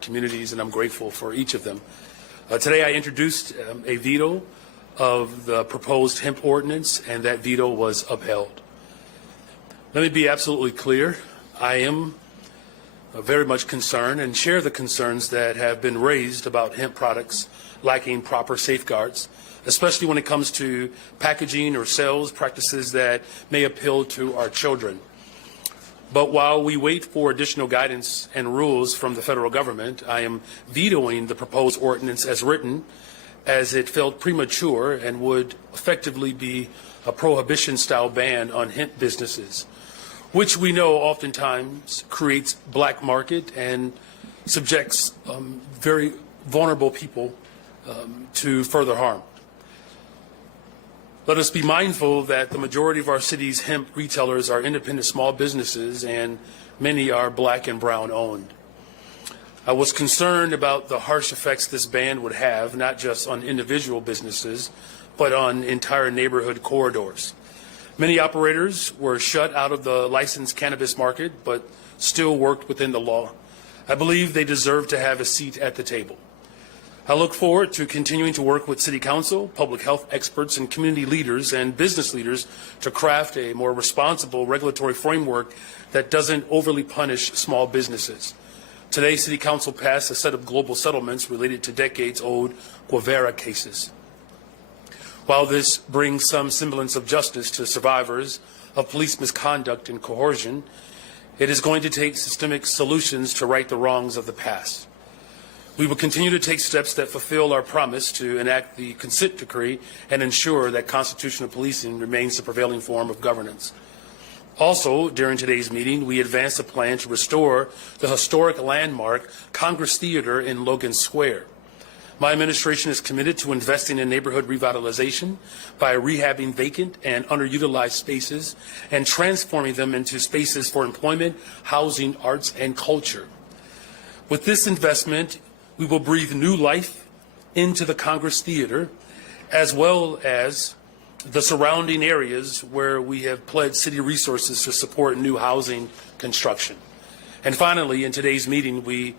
communities, and I'm grateful for each of them. Today I introduced a veto of the proposed hemp ordinance, and that veto was upheld. Let me be absolutely clear. I am very much concerned and share the concerns that have been raised about hemp products lacking proper safeguards, especially when it comes to packaging or sales practices that may appeal to our children. But while we wait for additional guidance and rules from the federal government, I am vetoing the proposed ordinance as written, as it felt premature and would effectively be a prohibition-style ban on hemp businesses, which we know oftentimes creates black market and subjects very vulnerable people to further harm. Let us be mindful that the majority of our city's hemp retailers are independent small businesses, and many are black and brown owned. I was concerned about the harsh effects this ban would have, not just on individual businesses, but on entire neighborhood corridors. Many operators were shut out of the licensed cannabis market, but still worked within the law. I believe they deserve to have a seat at the table. I look forward to continuing to work with City Council, public health experts, and community leaders and business leaders to craft a more responsible regulatory framework that doesn't overly punish small businesses. Today, City Council passed a set of global settlements related to decades-old Guevara cases. While this brings some semblance of justice to survivors of police misconduct and coercion, it is going to take systemic solutions to right the wrongs of the past. We will continue to take steps that fulfill our promise to enact the consent decree and ensure that constitutional policing remains the prevailing form of governance. Also, during today's meeting, we advanced a plan to restore the historic landmark Congress Theater in Logan Square. My administration is committed to investing in neighborhood revitalization by rehabbing vacant and underutilized spaces and transforming them into spaces for employment, housing, arts, and culture. With this investment, we will breathe new life into the Congress Theater, as well as the surrounding areas where we have pledged city resources to support new housing construction. And finally, in today's meeting, we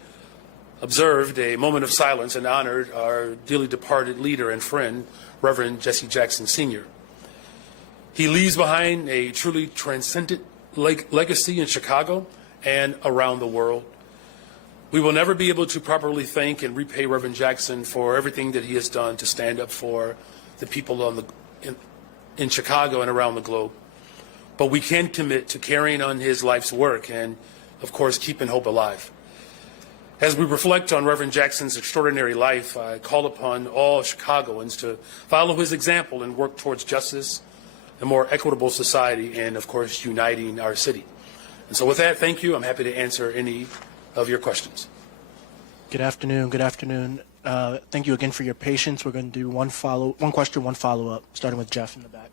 observed a moment of silence and honored our dearly departed leader and friend, Reverend Jesse Jackson Sr. He leaves behind a truly transcendent legacy in Chicago and around the world. We will never be able to properly thank and repay Reverend Jackson for everything that he has done to stand up for the people in Chicago and around the globe. But we can commit to carrying on his life's work and, of course, keeping hope alive. As we reflect on Reverend Jackson's extraordinary life, I call upon all Chicagoans to follow his example and work towards justice, a more equitable society, and, of course, uniting our city. And so with that, thank you. I'm happy to answer any of your questions. Good afternoon. Good afternoon. Thank you again for your patience. We're going to do one question, one follow-up, starting with Jeff in the back.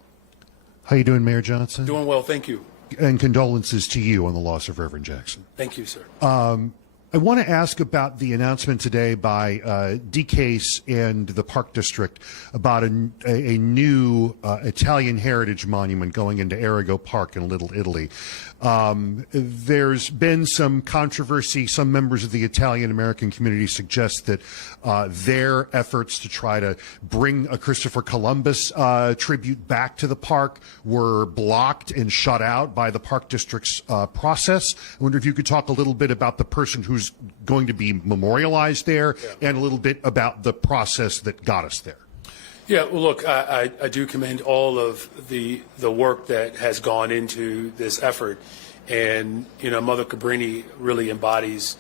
How you doing, Mayor Johnson? Doing well, thank you. And condolences to you on the loss of Reverend Jackson. Thank you, sir. I want to ask about the announcement today by DCASE and the Park District about a new Italian heritage monument going into Arago Park in Little Italy. There's been some controversy. Some members of the Italian-American community suggest that their efforts to try to bring a Christopher Columbus tribute back to the park were blocked and shut out by the Park District's process. I wonder if you could talk a little bit about the person who's going to be memorialized there, and a little bit about the process that got us there. Yeah, well, look, I do commend all of the work that has gone into this effort. And, you know, Mother Cabrini really embodies,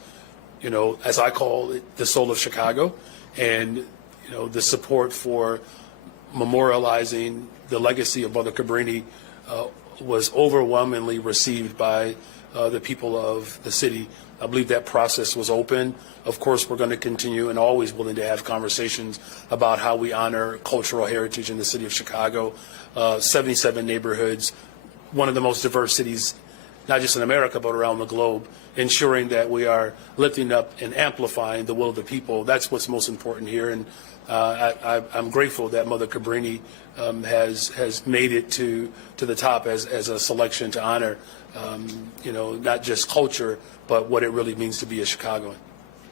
you know, as I call it, the soul of Chicago. And, you know, the support for memorializing the legacy of Mother Cabrini was overwhelmingly received by the people of the city. I believe that process was open. Of course, we're going to continue and always willing to have conversations about how we honor cultural heritage in the city of Chicago. 77 neighborhoods, one of the most diverse cities, not just in America, but around the globe, ensuring that we are lifting up and amplifying the will of the people. That's what's most important here. And I'm grateful that Mother Cabrini has made it to the top as a selection to honor, you know, not just culture, but what it really means to be a Chicagoan.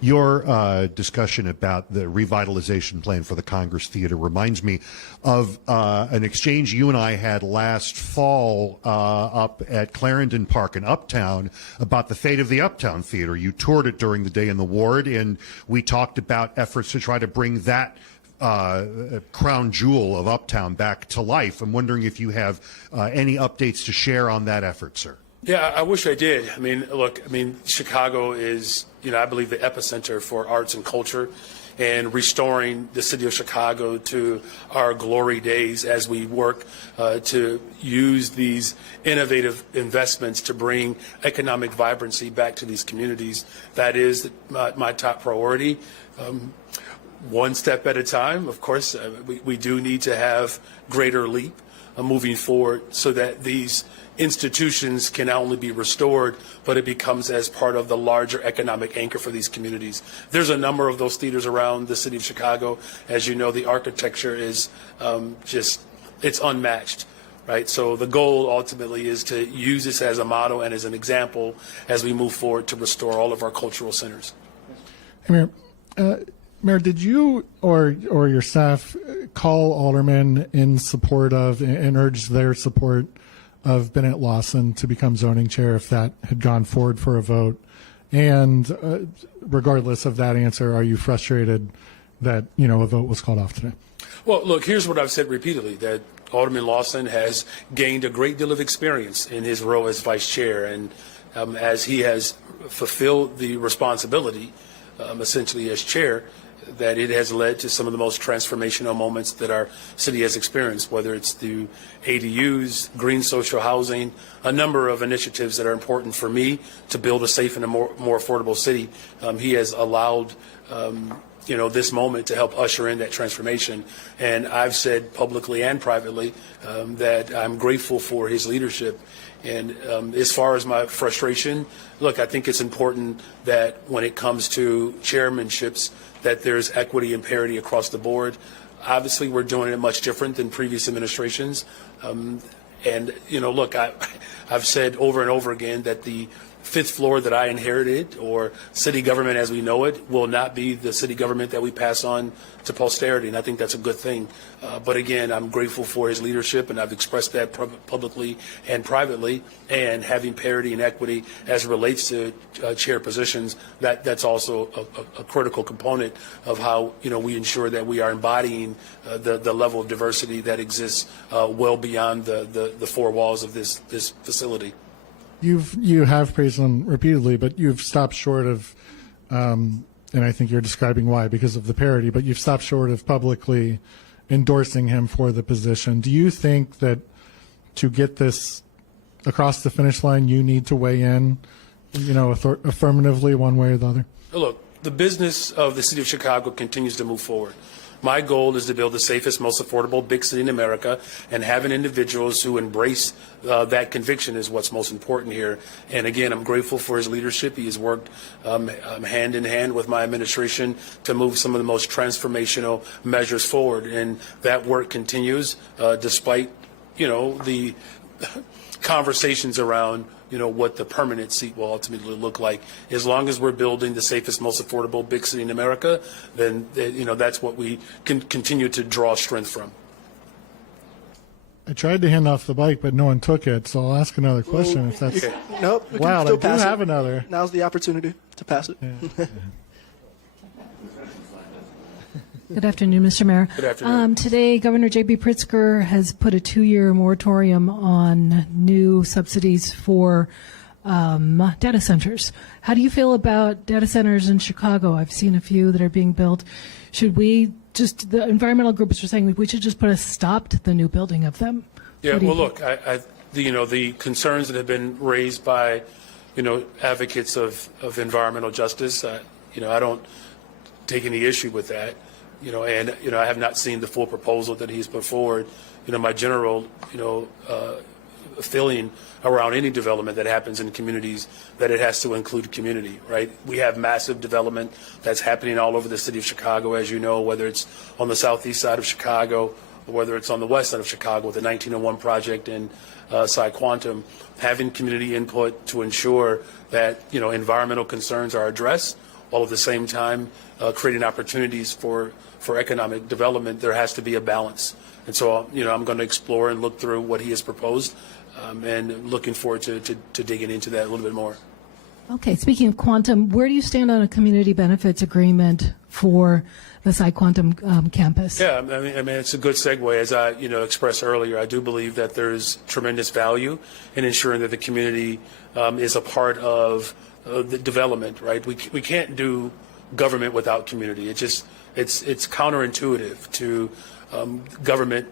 Your discussion about the revitalization plan for the Congress Theater reminds me of an exchange you and I had last fall up at Clarendon Park in Uptown about the fate of the Uptown Theater. You toured it during the day in the ward, and we talked about efforts to try to bring that crown jewel of Uptown back to life. I'm wondering if you have any updates to share on that effort, sir. Yeah, I wish I did. I mean, look, Chicago is, I believe the epicenter for arts and culture, and restoring the city of Chicago to our glory days as we work to use these innovative investments to bring economic vibrancy back to these communities. That is my top priority. One step at a time. Of course, we do need to have greater leap moving forward so that these institutions can not only be restored, but it becomes as part of the larger economic anchor for these communities. There's a number of those theaters around the city of Chicago. As you know, the architecture is it's unmatched, right? So the goal ultimately is to use this as a model and as an example as we move forward to restore all of our cultural centers. Hey, Mayor, did you or your staff call aldermen in support of and urge their support of Bennett Lawson to become zoning chair if that had gone forward for a vote? And regardless of that answer, are you frustrated that, a vote was called off today? Well, look, here's what I've said repeatedly, that Alderman Lawson has gained a great deal of experience in his role as vice chair. And as he has fulfilled the responsibility, essentially as chair, that it has led to some of the most transformational moments that our city has experienced, whether it's through ADUs, green social housing, a number of initiatives that are important for me to build a safe and a more affordable city. He has allowed this moment to help usher in that transformation. And I've said publicly and privately that I'm grateful for his leadership. And as far as my frustration, look, I think it's important that when it comes to chairmanships, that there's equity and parity across the board. Obviously, we're doing it much different than previous administrations. Look, I've said over and over again that the fifth floor that I inherited, or city government as we know it, will not be the city government that we pass on to posterity, and I think that's a good thing. But again, I'm grateful for his leadership, and I've expressed that publicly and privately, and having parity and equity as it relates to chair positions, that's also a critical component of how we ensure that we are embodying the level of diversity that exists well beyond the four walls of this facility. You have praised him repeatedly, but you've stopped short of, and I think you're describing why, because of the parity, but you've stopped short of publicly endorsing him for the position. Do you think that to get this across the finish line, you need to weigh in, affirmatively one way or the other? Look, the business of the city of Chicago continues to move forward. My goal is to build the safest, most affordable big city in America, and having individuals who embrace that conviction is what's most important here. And again, I'm grateful for his leadership. He has worked hand in hand with my administration to move some of the most transformational measures forward. And that work continues despite, the conversations around what the permanent seat will ultimately look like. As long as we're building the safest, most affordable big city in America, then that's what we can continue to draw strength from. I tried to hand off the bike, but no one took it, so I'll ask another question if that's... Nope. We wow, can still I do pass have it. another. Now's the opportunity to pass it. Yeah. Good afternoon, Mr. Mayor. Good afternoon. Today, Governor J.B. Pritzker has put a 2-year moratorium on new subsidies for data centers. How do you feel about data centers in Chicago? I've seen a few that are being built. Should we the environmental groups are saying we should just put a stop to the new building of them? Yeah, well, look, the concerns that have been raised by, advocates of environmental justice, I don't take any issue with that. I have not seen the full proposal that he's put forward. My general, feeling around any development that happens in communities, that it has to include community, right? We have massive development that's happening all over the city of Chicago, as you know, whether it's on the southeast side of Chicago, or whether it's on the west side of Chicago with the 1901 project and Cy Quantum. Having community input to ensure that, environmental concerns are addressed while at the same time creating opportunities for economic development, there has to be a balance. And so, I'm going to explore and look through what he has proposed, and looking forward to digging into that a little bit more. Okay, speaking of quantum, where do you stand on a community benefits agreement for the Sci Quantum campus? Yeah, I mean, it's a good segue. As I, expressed earlier, I do believe that there's tremendous value in ensuring that the community is a part of the development. Right? We can't do government without community. It's counterintuitive to government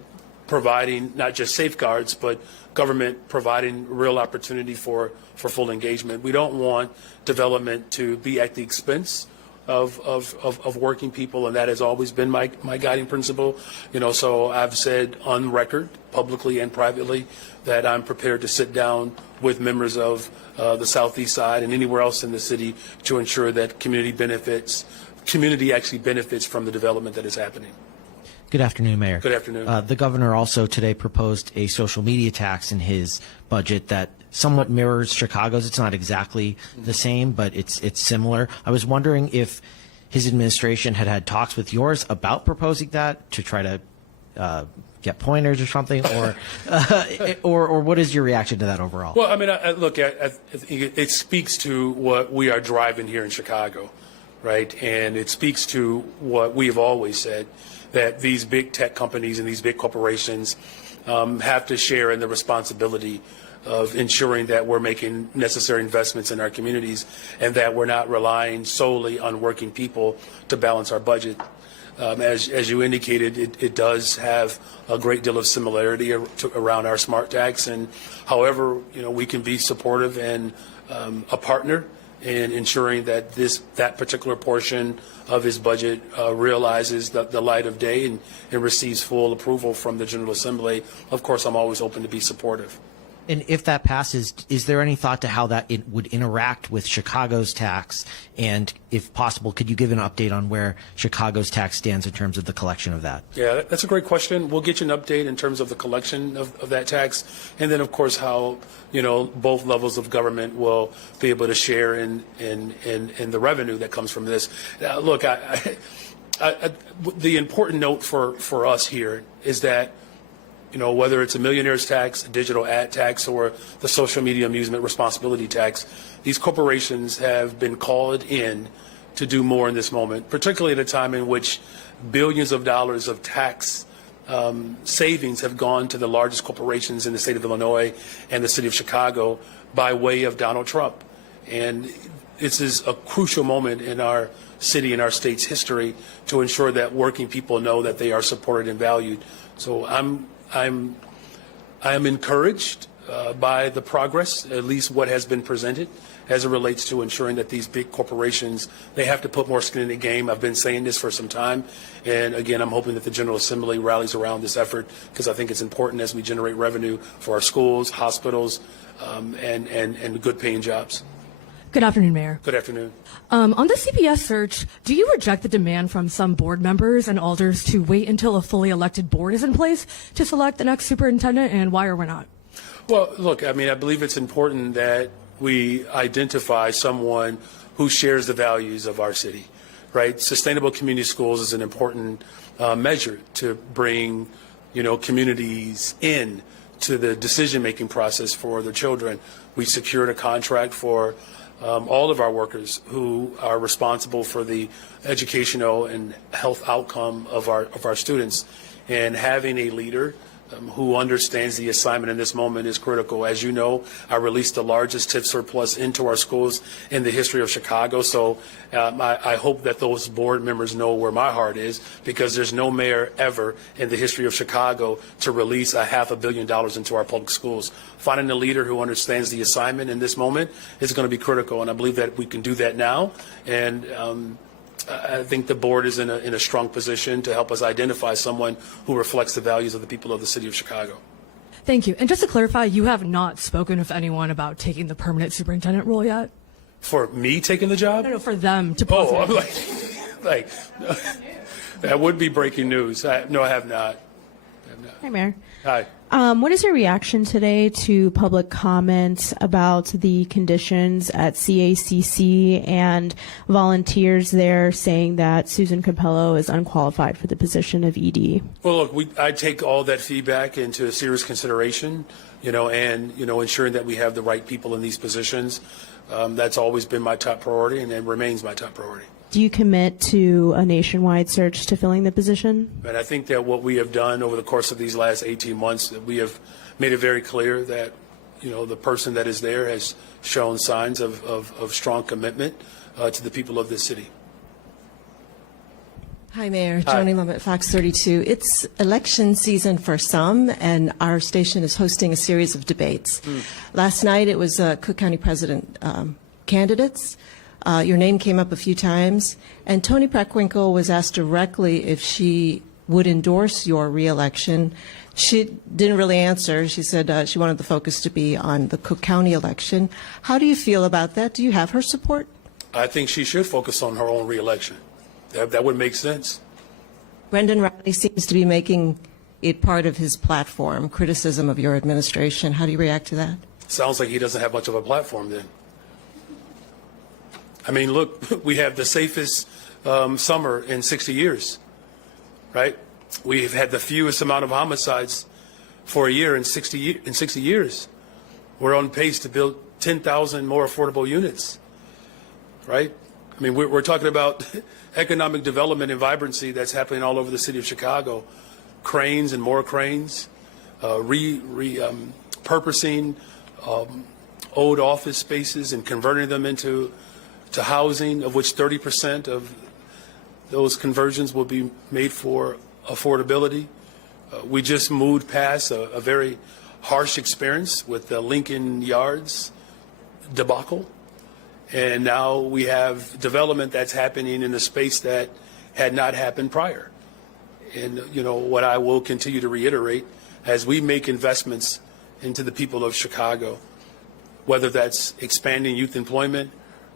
providing not just safeguards, but government providing real opportunity for full engagement. We don't want development to be at the expense of working people, and that has always been my guiding principle. So I've said on record, publicly and privately, that I'm prepared to sit down with members of the Southeast Side and anywhere else in the city to ensure that community actually benefits from the development that is happening. Good afternoon, Mayor. Good afternoon. The governor also today proposed a social media tax in his budget that somewhat mirrors Chicago's. It's not exactly the same, but it's similar. I was wondering if his administration had talks with yours about proposing that to try to get pointers or something, or what is your reaction to that overall? Well, I mean, look, I think it speaks to what we are driving here in Chicago, right? And it speaks to what we have always said, that these big tech companies and these big corporations have to share in the responsibility of ensuring that we're making necessary investments in our communities and that we're not relying solely on working people to balance our budget. As you indicated, it does have a great deal of similarity around our smart tax, and however, we can be supportive and a partner in ensuring that that particular portion of his budget realizes the light of day and receives full approval from the General Assembly. Of course, I'm always open to be supportive. And if that passes, is there any thought to how that it would interact with Chicago's tax? And if possible, could you give an update on where Chicago's tax stands in terms of the collection of that? Yeah, that's a great question. We'll get you an update in terms of the collection of that tax, and then, of course, how both levels of government will be able to share in the revenue that comes from this. Look, the important note for us here is that, whether it's a millionaire's tax, a digital ad tax, or the social media amusement responsibility tax, these corporations have been called in to do more in this moment, particularly at a time in which billions of dollars of tax savings have gone to the largest corporations in the state of Illinois and the city of Chicago by way of Donald Trump. And this is a crucial moment in our city and our state's history to ensure that working people know that they are supported and valued. So I am encouraged by the progress, at least what has been presented, as it relates to ensuring that these big corporations, they have to put more skin in the game. I've been saying this for some time, and again, I'm hoping that the General Assembly rallies around this effort, because I think it's important as we generate revenue for our schools, hospitals, and good-paying jobs. Good afternoon, Mayor. Good afternoon. On the CPS search, do you reject the demand from some board members and alders to wait until a fully elected board is in place to select the next superintendent, and why or why not? Well, look, I mean, I believe it's important that we identify someone who shares the values of our city, right? Sustainable community schools is an important measure to bring, communities in to the decision-making process for their children. We secured a contract for all of our workers who are responsible for the educational and health outcome of our students, and having a leader who understands the assignment in this moment is critical. As you know, I released the largest TIF surplus into our schools in the history of Chicago. So I hope that those board members know where my heart is, because there's no mayor ever in the history of Chicago to release $500 million into our public schools. Finding a leader who understands the assignment in this moment is going to be critical, and I believe that we can do that now. And I think the board is in a strong position to help us identify someone who reflects the values of the people of the city of Chicago. Thank you. And just to clarify, you have not spoken with anyone about taking the permanent superintendent role yet? For me taking the job? No, for them to. Oh, I'm like that would be breaking news. No, I have not. Hi, Mayor. Hi. What is your reaction today to public comments about the conditions at CACC and volunteers there saying that Susan Capello is unqualified for the position of ED? Well, look, I take all that feedback into serious consideration, and, ensuring that we have the right people in these positions. That's always been my top priority and it remains my top priority. Do you commit to a nationwide search to filling the position? And I think that what we have done over the course of these last 18 months, that we have made it very clear that, the person that is there has shown signs of strong commitment to the people of this city. Hi, Mayor. Joni Lumet, Fox 32. It's election season for some, and our station is hosting a series of debates. Last night, it was Cook County President candidates. Your name came up a few times, and Toni Preckwinkle was asked directly if she would endorse your reelection. She didn't really answer. She said she wanted the focus to be on the Cook County election. How do you feel about that? Do you have her support? I think she should focus on her own reelection. That would make sense. Brendan Riley seems to be making it part of his platform, criticism of your administration. How do you react to that? Sounds like he doesn't have much of a platform then. I mean, look, we have the safest summer in 60 years, right? We've had the fewest amount of homicides for a year in 60 years. We're on pace to build 10,000 more affordable units, right? I mean, we're talking about economic development and vibrancy that's happening all over the city of Chicago. Cranes and more cranes, repurposing old office spaces and converting them into housing, of which 30% of those conversions will be made for affordability. We just moved past a very harsh experience with the Lincoln Yards debacle. And now we have development that's happening in a space that had not happened prior. And, what I will continue to reiterate, as we make investments into the people of Chicago, whether that's expanding youth employment,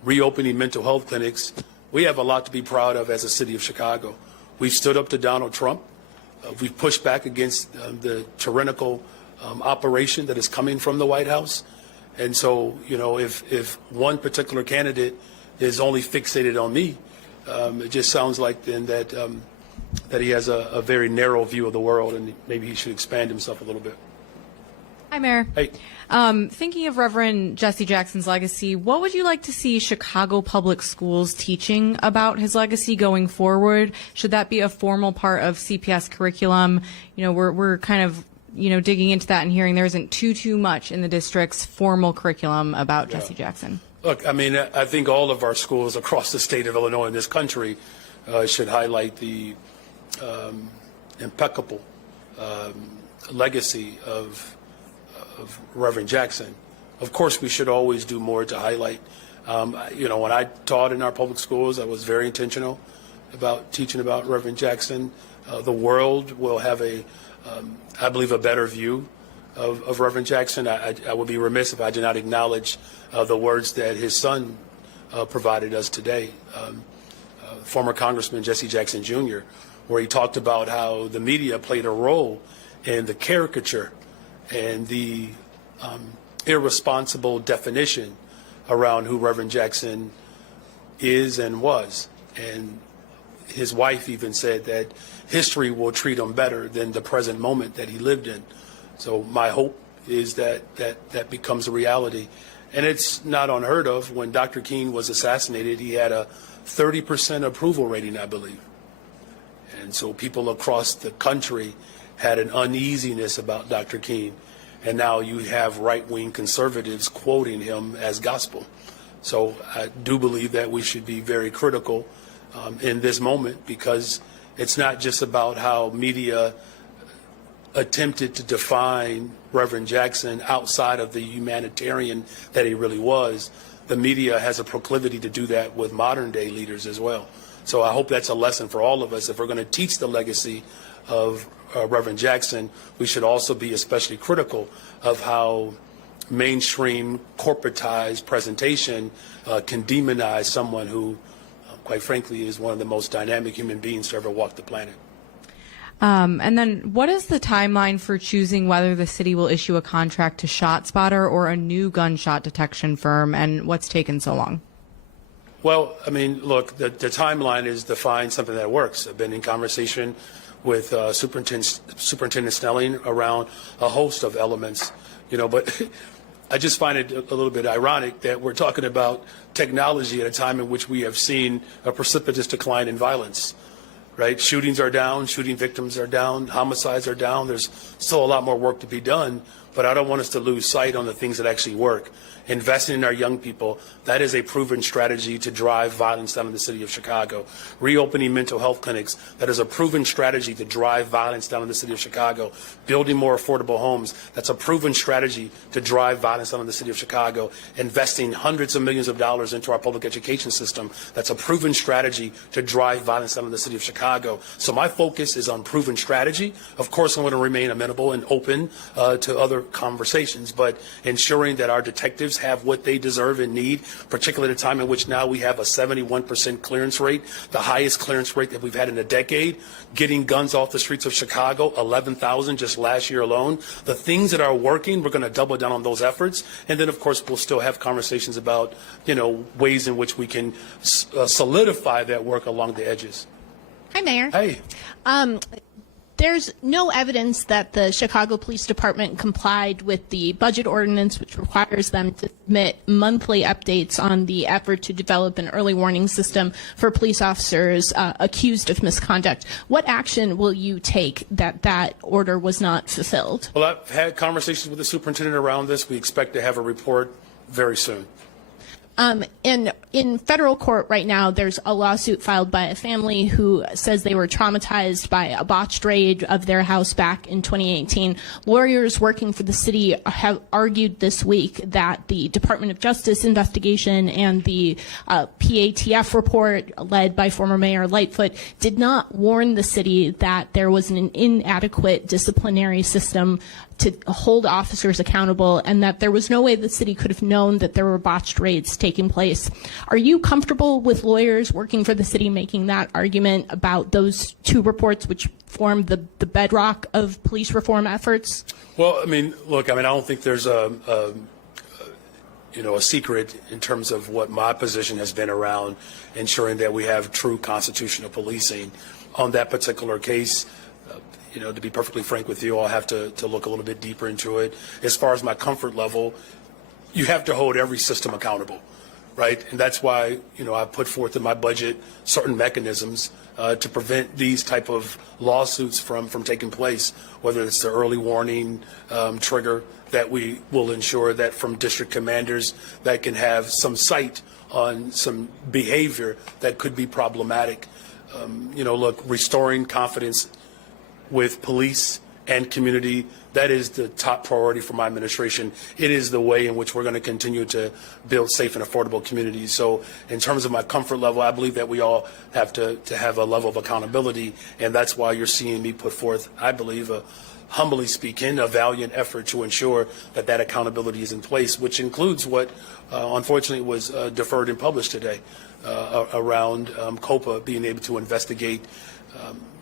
reopening mental health clinics, we have a lot to be proud of as a city of Chicago. We've stood up to Donald Trump. We've pushed back against the tyrannical operation that is coming from the White House. And so, if one particular candidate is only fixated on me, it just sounds like then that he has a very narrow view of the world, and maybe he should expand himself a little bit. Hi, Mayor. Hey. Thinking of Reverend Jesse Jackson's legacy, what would you like to see Chicago Public Schools teaching about his legacy going forward? Should that be a formal part of CPS curriculum? We're kind of digging into that and hearing there isn't too much in the district's formal curriculum about Jesse Jackson. Look, I mean, I think all of our schools across the state of Illinois and this country should highlight the impeccable legacy of Reverend Jackson. Of course, we should always do more to highlight. When I taught in our public schools, I was very intentional about teaching about Reverend Jackson. The world will have I believe, a better view of Reverend Jackson. I would be remiss if I did not acknowledge the words that his son provided us today, former Congressman Jesse Jackson Jr., where he talked about how the media played a role in the caricature and the irresponsible definition around who Reverend Jackson is and was. And his wife even said that history will treat him better than the present moment that he lived in. So my hope is that becomes a reality. And it's not unheard of. When Dr. King was assassinated, he had a 30% approval rating, I believe. And so people across the country had an uneasiness about Dr. King. And now you have right-wing conservatives quoting him as gospel. So I do believe that we should be very critical in this moment, because it's not just about how media attempted to define Reverend Jackson outside of the humanitarian that he really was. The media has a proclivity to do that with modern day leaders as well. So I hope that's a lesson for all of us. If we're going to teach the legacy of Reverend Jackson, we should also be especially critical of how mainstream corporatized presentation can demonize someone who, quite frankly, is one of the most dynamic human beings to ever walk the planet. And then what is the timeline for choosing whether the city will issue a contract to ShotSpotter or a new gunshot detection firm, and what's taken so long? Well, I mean, look, the timeline is to find something that works. I've been in conversation with Superintendent Snelling around a host of elements, but I just find it a little bit ironic that we're talking about technology at a time in which we have seen a precipitous decline in violence, right? Shootings are down, shooting victims are down, homicides are down. There's still a lot more work to be done, but I don't want us to lose sight on the things that actually work. Investing in our young people, that is a proven strategy to drive violence down in the city of Chicago. Reopening mental health clinics, that is a proven strategy to drive violence down in the city of Chicago. Building more affordable homes, that's a proven strategy to drive violence down in the city of Chicago. Investing hundreds of millions of dollars into our public education system, that's a proven strategy to drive violence down in the city of Chicago. So my focus is on proven strategy. Of course, I'm going to remain amenable and open to other conversations, but ensuring that our detectives have what they deserve and need, particularly at a time in which now we have a 71% clearance rate, the highest clearance rate that we've had in a decade, getting guns off the streets of Chicago, 11,000 just last year alone. The things that are working, we're going to double down on those efforts. And then, of course, we'll still have conversations about, ways in which we can solidify that work along the edges. Hi, Mayor. Hey. There's no evidence that the Chicago Police Department complied with the budget ordinance, which requires them to submit monthly updates on the effort to develop an early warning system for police officers accused of misconduct. What action will you take that order was not fulfilled? Well, I've had conversations with the superintendent around this. We expect to have a report very soon. And in federal court right now, there's a lawsuit filed by a family who says they were traumatized by a botched raid of their house back in 2018. Lawyers working for the city have argued this week that the Department of Justice investigation and the PATF report led by former Mayor Lightfoot did not warn the city that there was an inadequate disciplinary system to hold officers accountable, and that there was no way the city could have known that there were botched raids taking place. Are you comfortable with lawyers working for the city making that argument about those two reports, which form the bedrock of police reform efforts? Well, I mean, look, I don't think there's a secret in terms of what my position has been around ensuring that we have true constitutional policing. On that particular case, to be perfectly frank with you, I'll have to look a little bit deeper into it. As far as my comfort level, you have to hold every system accountable, right? And that's why, I put forth in my budget certain mechanisms to prevent these type of lawsuits from taking place, whether it's the early warning trigger that we will ensure that from district commanders that can have some sight on some behavior that could be problematic. Look, restoring confidence with police and community, that is the top priority for my administration. It is the way in which we're going to continue to build safe and affordable communities. So in terms of my comfort level, I believe that we all have to have a level of accountability, and that's why you're seeing me put forth, I believe, humbly speaking, a valiant effort to ensure that accountability is in place, which includes what unfortunately was deferred and published today around COPA being able to investigate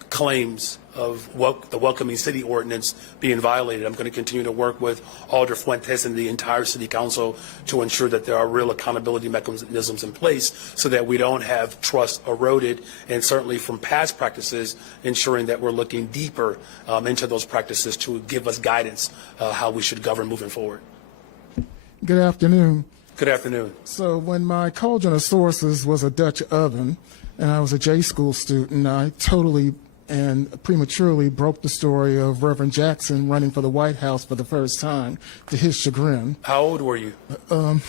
claims of the Welcoming City Ordinance being violated. I'm going to continue to work with Alder Fuentes and the entire City Council to ensure that there are real accountability mechanisms in place so that we don't have trust eroded, and certainly from past practices, ensuring that we're looking deeper into those practices to give us guidance how we should govern moving forward. Good afternoon. Good afternoon. So when my cauldron of sources was a Dutch oven and I was a J school student, I totally and prematurely broke the story of Reverend Jackson running for the White House for the first time, to his chagrin. How old were you? I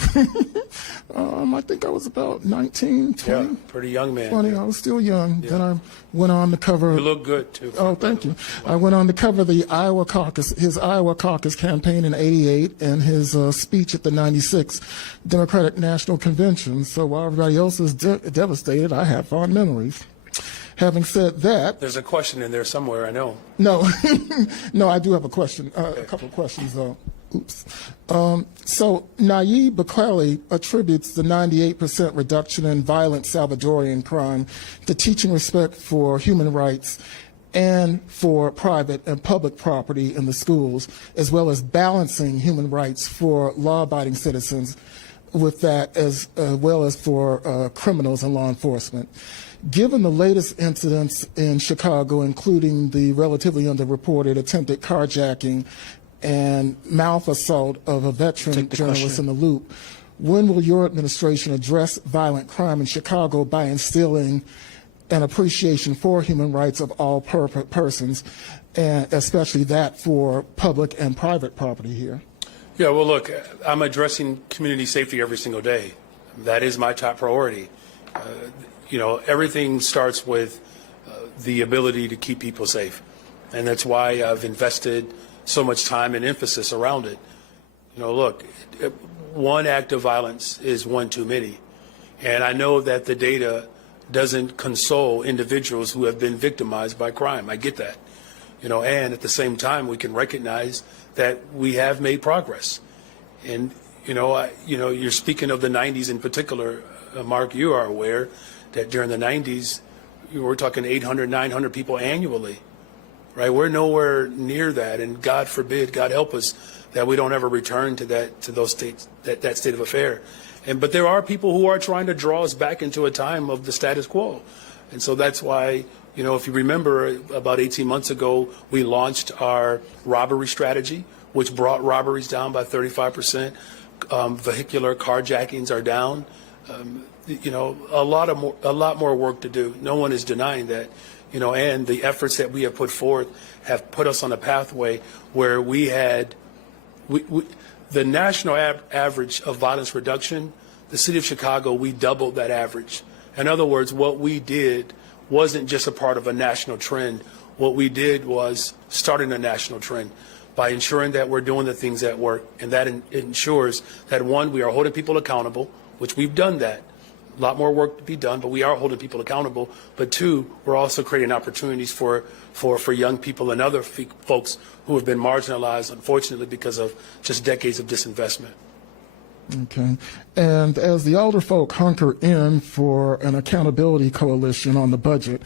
think I was about 19, 20. Yeah, pretty young man. 20, I was still young. Yeah. Then I went on to cover... You look good, too. Oh, thank you. I went on to cover the Iowa caucus, his Iowa caucus campaign in '88 and his speech at the '96 Democratic National Convention. So while everybody else is devastated, I have fond memories. Having said that... There's a question in there somewhere, I know. No, no, I do have a question, okay. A couple of questions, though. Oops. So Nayib Bukele attributes the 98% reduction in violent Salvadorian crime to teaching respect for human rights and for private and public property in the schools, as well as balancing human rights for law-abiding citizens with that, as well as for criminals and law enforcement. Given the latest incidents in Chicago, including the relatively underreported attempted carjacking and mouth assault of a veteran journalist in the Loop, when will your administration address violent crime in Chicago by instilling an appreciation for human rights of all persons, and especially that for public and private property here? Yeah, well, look, I'm addressing community safety every single day. That is my top priority. Everything starts with the ability to keep people safe. And that's why I've invested so much time and emphasis around it. Look, one act of violence is one too many. And I know that the data doesn't console individuals who have been victimized by crime. I get that. And at the same time, we can recognize that we have made progress. And, you're speaking of the 90s in particular. Mark, you are aware that during the 90s, we're talking 800, 900 people annually, right? We're nowhere near that. And God forbid, God help us, that we don't ever return to those states, that state of affair. But there are people who are trying to draw us back into a time of the status quo. And so that's why, if you remember, about 18 months ago, we launched our robbery strategy, which brought robberies down by 35%. Vehicular carjackings are down. A lot more work to do. No one is denying that. And the efforts that we have put forth have put us on a pathway where we had the national average of violence reduction. The city of Chicago, we doubled that average. In other words, what we did wasn't just a part of a national trend. What we did was starting a national trend by ensuring that we're doing the things that work. And that ensures that, one, we are holding people accountable, which we've done that. A lot more work to be done, but we are holding people accountable. But two, we're also creating opportunities for young people and other folks who have been marginalized, unfortunately, because of just decades of disinvestment. Okay. And as the older folk hunker in for an accountability coalition on the budget,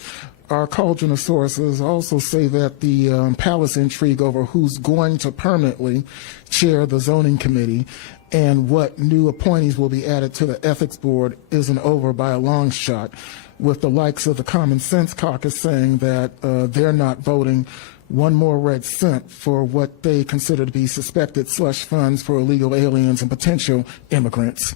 our cauldron of sources also say that the palace intrigue over who's going to permanently chair the zoning committee and what new appointees will be added to the ethics board isn't over by a long shot, with the likes of the Common Sense Caucus saying that they're not voting one more red cent for what they consider to be suspected slush funds for illegal aliens and potential immigrants.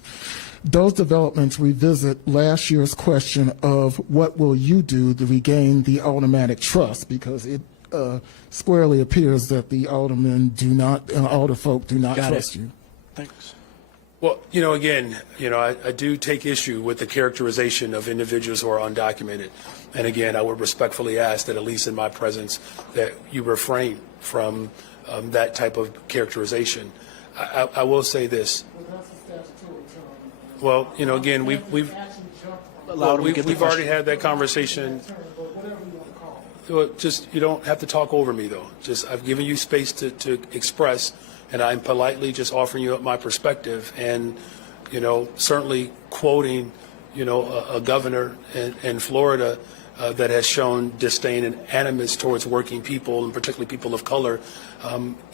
Those developments revisit last year's question of what will you do to regain the aldermanic trust, because it squarely appears that the alderfolk do not trust you. Thanks. Well, again, I do take issue with the characterization of individuals who are undocumented. And again, I would respectfully ask that, at least in my presence, that you refrain from that type of characterization. I will say this. Well, again, we've already had that conversation. Well, just, you don't have to talk over me, though. Just, I've given you space to express, and I'm politely just offering you up my perspective, and certainly quoting a governor in Florida that has shown disdain and animus towards working people, and particularly people of color.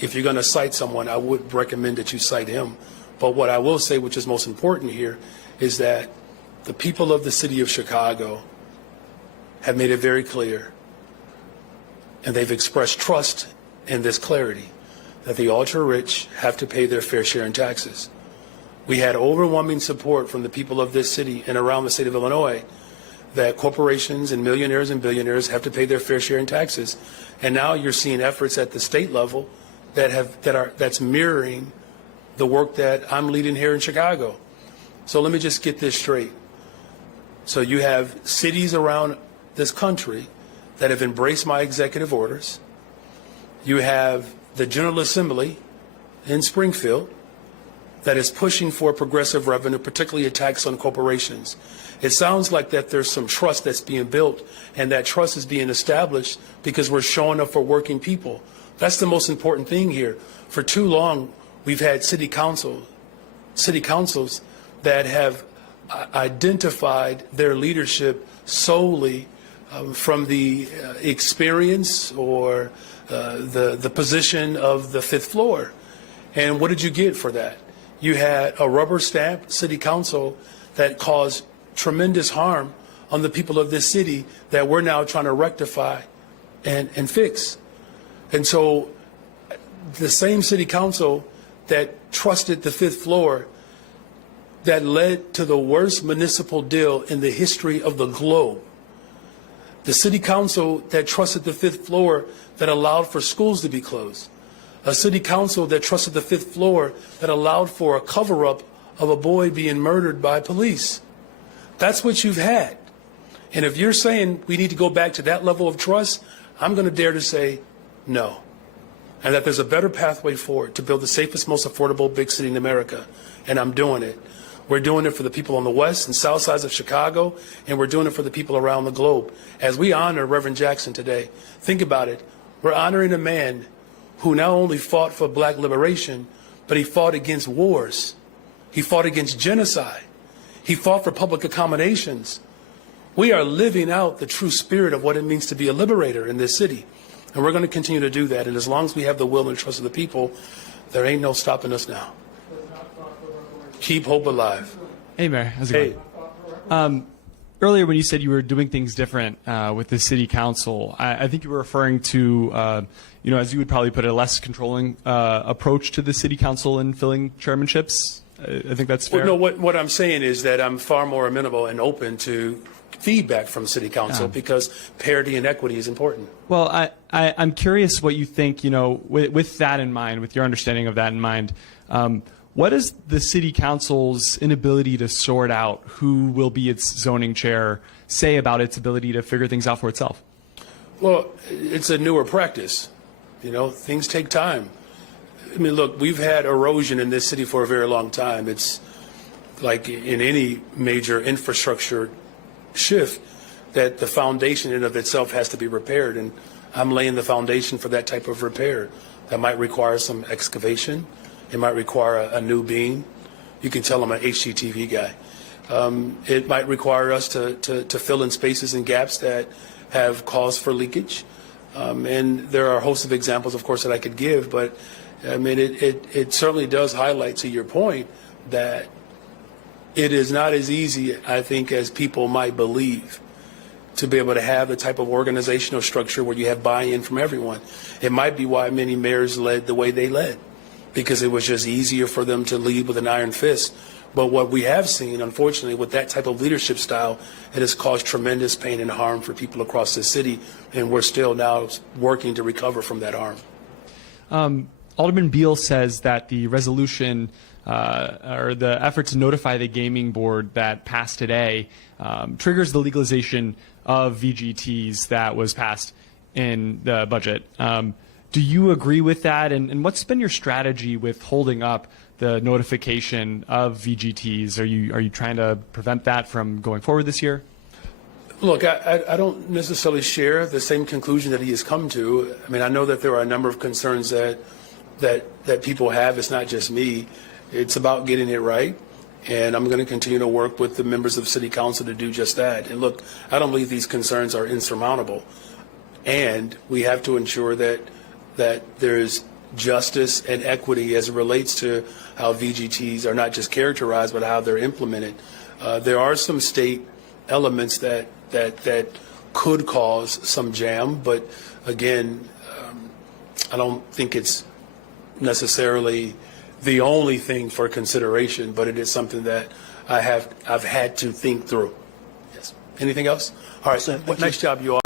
If you're going to cite someone, I would recommend that you cite him. But what I will say, which is most important here, is that the people of the city of Chicago have made it very clear, and they've expressed trust in this clarity, that the ultra-rich have to pay their fair share in taxes. We had overwhelming support from the people of this city and around the state of Illinois that corporations and millionaires and billionaires have to pay their fair share in taxes. And now you're seeing efforts at the state level that's mirroring the work that I'm leading here in Chicago. So let me just get this straight. So you have cities around this country that have embraced my executive orders. You have the General Assembly in Springfield that is pushing for progressive revenue, particularly a tax on corporations. It sounds like that there's some trust that's being built, and that trust is being established because we're showing up for working people. That's the most important thing here. For too long, we've had city councils that have identified their leadership solely from the experience or the position of the fifth floor. And what did you get for that? You had a rubber stamp city council that caused tremendous harm on the people of this city that we're now trying to rectify and fix. And so the same city council that trusted the fifth floor that led to the worst municipal deal in the history of the globe. The city council that trusted the fifth floor that allowed for schools to be closed. A city council that trusted the fifth floor that allowed for a cover-up of a boy being murdered by police. That's what you've had. And if you're saying we need to go back to that level of trust, I'm going to dare to say no. And that there's a better pathway forward to build the safest, most affordable big city in America. And I'm doing it. We're doing it for the people on the west and south sides of Chicago, and we're doing it for the people around the globe. As we honor Reverend Jackson today, think about it. We're honoring a man who not only fought for black liberation, but he fought against wars. He fought against genocide. He fought for public accommodations. We are living out the true spirit of what it means to be a liberator in this city. And we're going to continue to do that. And as long as we have the will and trust of the people, there ain't no stopping us now. Keep hope alive. Hey, Mayor. How's it going? Earlier when you said you were doing things different with the city council, I think you were referring to, as you would probably put it, a less controlling approach to the city council in filling chairmanships. I think that's fair. Well, no, what I'm saying is that I'm far more amenable and open to feedback from city council because parity and equity is important. Well, I'm curious what you think, with that in mind, with your understanding of that in mind, what is the city council's inability to sort out who will be its zoning chair say about its ability to figure things out for itself? Well, it's a newer practice. Things take time. I mean, look, we've had erosion in this city for a very long time. It's like in any major infrastructure shift that the foundation in and of itself has to be repaired. And I'm laying the foundation for that type of repair. That might require some excavation. It might require a new beam. You can tell I'm an HGTV guy. It might require us to fill in spaces and gaps that have cause for leakage. And there are a host of examples, of course, that I could give. But, I mean, it certainly does highlight, to your point, that it is not as easy, I think, as people might believe to be able to have the type of organizational structure where you have buy-in from everyone. It might be why many mayors led the way they led, because it was just easier for them to lead with an iron fist. But what we have seen, unfortunately, with that type of leadership style, it has caused tremendous pain and harm for people across the city, and we're still now working to recover from that harm. Alderman Beal says that the resolution or the effort to notify the gaming board that passed today triggers the legalization of VGTs that was passed in the budget. Do you agree with that? And what's been your strategy with holding up the notification of VGTs? Are you trying to prevent that from going forward this year? Look, I don't necessarily share the same conclusion that he has come to. I mean, I know that there are a number of concerns that people have. It's not just me. It's about getting it right. And I'm going to continue to work with the members of City Council to do just that. And look, I don't believe these concerns are insurmountable. And we have to ensure that there's justice and equity as it relates to how VGTs are not just characterized, but how they're implemented. There are some state elements that could cause some jam, but again, I don't think it's necessarily the only thing for consideration, but it is something that I've had to think through. Yes. Anything else? All right. Nice job, you all.